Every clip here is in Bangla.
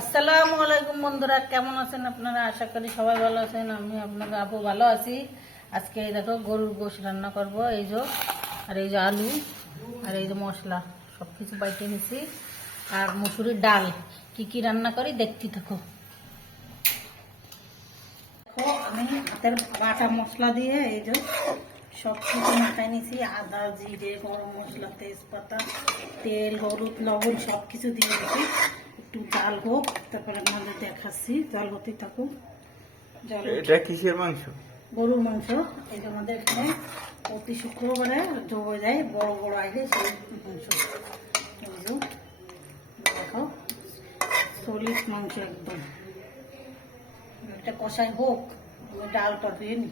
আসসালামু আলাইকুম বন্ধুরা, কেমন আছেন আপনারা? আশা করি সবাই ভালো আছেন। আমি আপনাদের আপু ভালো আছি। আজকে এই দেখো গরুর গোশত রান্না করব। এই যে আর এই যে আলু আর এই যে মশলা সব কিছু বাইটে নিছি, আর মুসুরির ডাল। কি কি রান্না করি দেখতে থাকো। দেখো আমি হাতের বাটা মশলা দিয়ে এই যে সব কিছু মাখাই নিছি। আদা, জিরে, গরম মশলা, তেজপাতা, তেল, হলুদ, লবণ সব কিছু দিয়ে দিচ্ছি। একটু জাল হোক, তারপরে আমাদের দেখাচ্ছি। জাল হতে থাকুক। এটা কিসের মাংস? গরুর মাংস। এই যে আমাদের এখানে প্রতি শুক্রবারে জমে যায় বড় বড় আইলে সেই মাংস। দেখো সলিড মাংস একদম। এটা কষাই হোক, ডালটা ধুয়ে নি।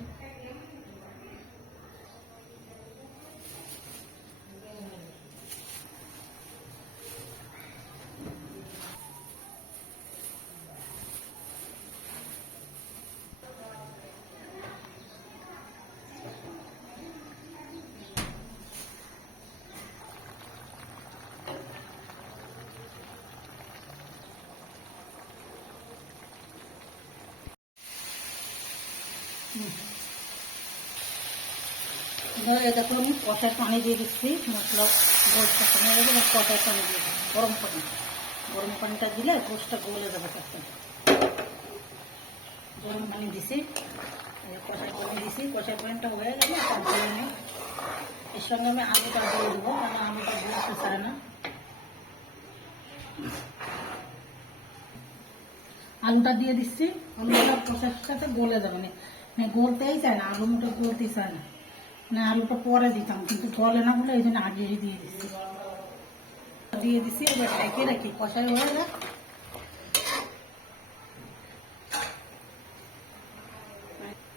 দেখো আমি কষার পানি দিয়ে দিচ্ছি। মশলা গোষ্ঠটা কমে গেলে কষার পানি দিয়ে দিচ্ছি, গরম পানি। গরম পানিটা দিলে গোষ্ঠটা গলে যাবে। তখন গরম পানি দিছি, কষার পানি দিছি। কষার পানিটা হয়ে গেলে তারপরে আমি এর সঙ্গে আমি আলুটা দিয়ে দেবো, কারণ আলুটা গলতে চায় না। আলুটা দিয়ে দিচ্ছি। আলুটা কষার সাথে গলে যাবে না, গলতেই চায় না। আলু মুঠো গলতে চায় না। না, আলুটা পরে দিতাম, কিন্তু গলে না বলে এই জন্য আগে দিয়ে দিচ্ছি। এবার ঢেকে রাখি, কষাই হয়ে যাক।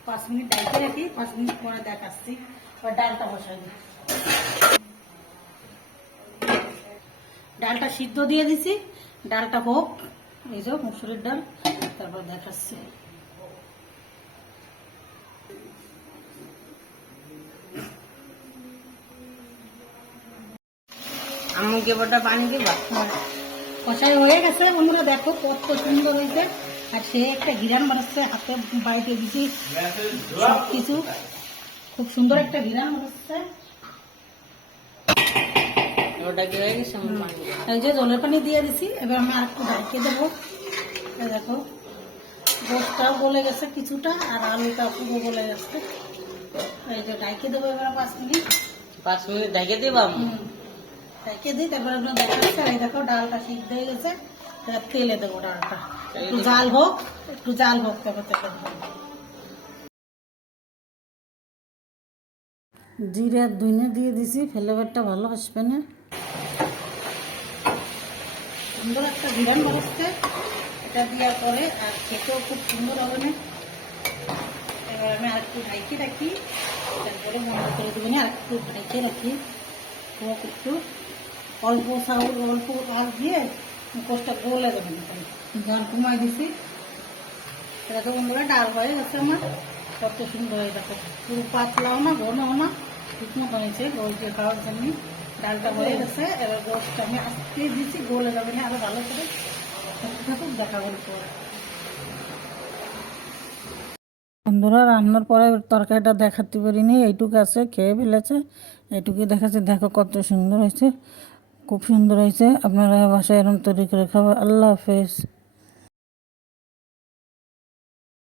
5 মিনিট ঢেকে রাখি। 5 মিনিট পরে দেখাচ্ছি। এবার ডালটা বসাই দিই। ডালটা সিদ্ধ দিয়ে দিছি। ডালটা হোক, এই যে মুসুরির ডাল, তারপর দেখাচ্ছি। আমাকে বড়টা পানি দিবা? কষাই হয়ে গেছে বন্ধুরা, দেখো কত সুন্দর হয়েছে। আর সে একটা ঘিরান বানাচ্ছে, হাতে বাড়িতে দিচ্ছি সব কিছু। খুব সুন্দর একটা ঘিরান বানাচ্ছে। এই যে জলের পানি দিয়ে দিছি। এবার আমি আর একটু ঢাকিয়ে দেবো। দেখো গোশটাও গলে গেছে কিছুটা, আর আলুটা পুরো গলে গেছে। এই যে ঢাকিয়ে দেবো এবার 5 মিনিট। 5 মিনিট ঢেকে দিবা? ঢেকে দিই, তারপরে আপনার দেখাচ্ছে। এই দেখো ডালটা সিদ্ধ হয়ে গেছে। এবার তেলে দেবো ডালটা। একটু জাল হোক, একটু জাল হোক, তারপর তেলে দেবো। জিরে আর ধনে দিয়ে দিছি, ফ্লেভারটা ভালো আসবে না। সুন্দর একটা ঘিরান বসছে এটা দেওয়ার পরে, আর খেতেও খুব সুন্দর হবে না। এবার আমি আর একটু ঢাইকে রাখি, তারপরে বন্ধ করে দেবেন। আর একটু ঢাইকে রাখি হোক একটু। অল্প চাউল, অল্প আল দিয়ে কোষটা গলে দেবেন। জল কমাই দিছি। দেখো বন্ধুরা, ডাল হয়ে গেছে আমার। কত সুন্দর হয়ে দেখো, পুরো পাতলাও না, ঘনও না, শুকনো হয়েছে গোলকে খাওয়ার জন্য। ডালটা হয়ে গেছে। এবার গোশটা আমি আজকে দিচ্ছি, গলে যাবে না, আরো ভালো করে থাকুক। দেখা বলব বন্ধুরা, রান্নার পরে তরকারিটা দেখাতে পারিনি, এইটুকু আছে, খেয়ে ফেলেছে। এইটুকুই দেখাচ্ছে। দেখো কত সুন্দর হয়েছে, খুব সুন্দর হয়েছে। আপনারা বাসায় এরকম তৈরি করে খাবে। আল্লাহ হাফেজ।